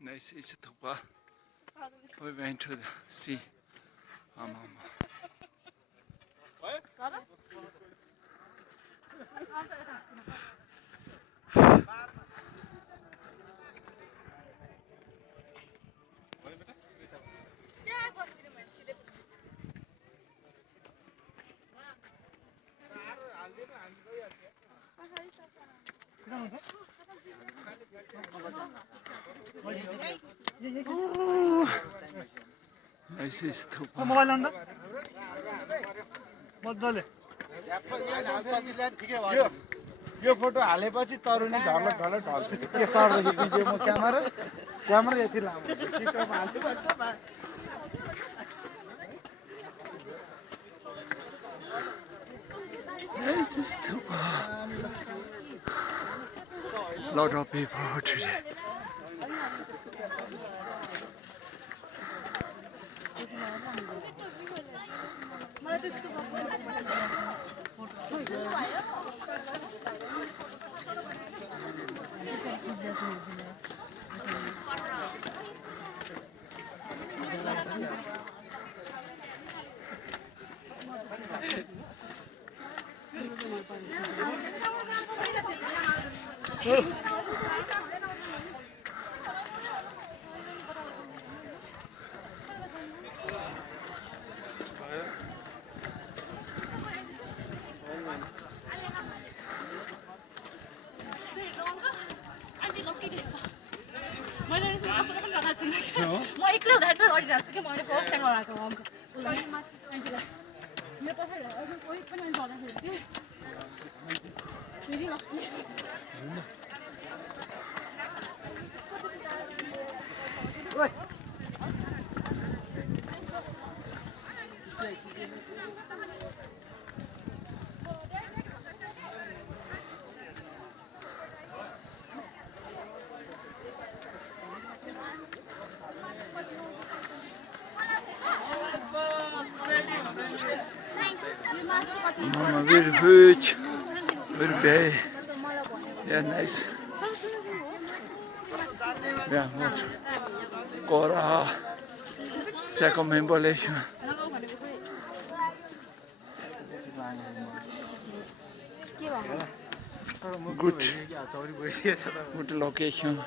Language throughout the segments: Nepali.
Nice, it's a tuba. We went to the sea. Nice, it's a tuba. Mobile number मज्जाले यो फोटो हालेपछि तरुनी ढल्ल ढल्ल ढल्छ के तर्दाखेरि चाहिँ म क्यामेरा यति लामो टिकटकमा हाल्छु Nice, it's a tuba. Lot of people today. म एक्लै हुँदा लडिरहेको छु कि मैले फर्स्ट टाइम लगाएको Mama, very huge, very big. Yeah, nice. Yeah, what? Cora, circumambulation. Good location.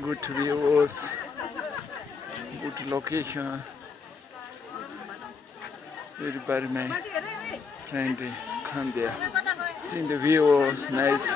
Good views, good location. Everybody my friend come there. Seeing the views, nice.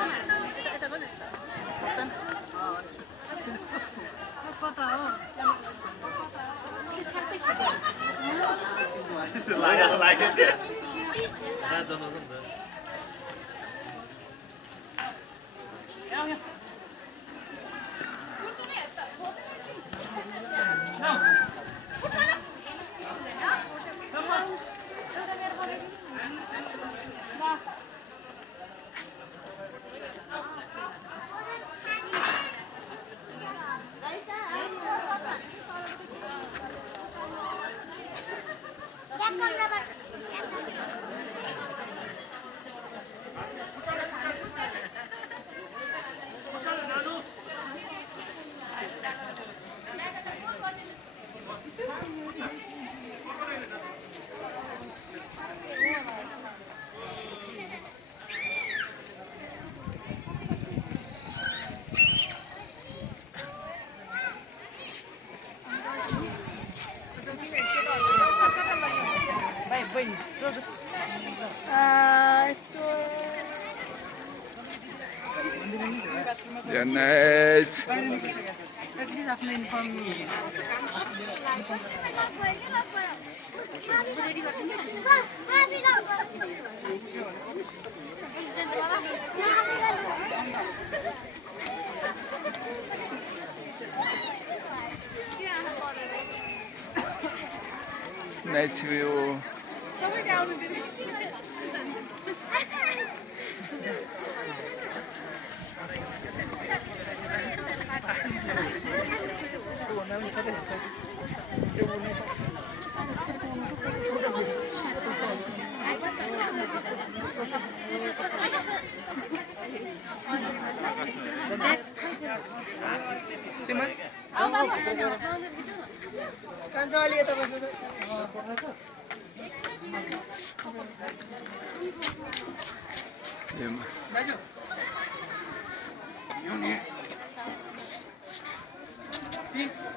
Yeah, nice. आफ्नो इन्फर्म Nice view. Please.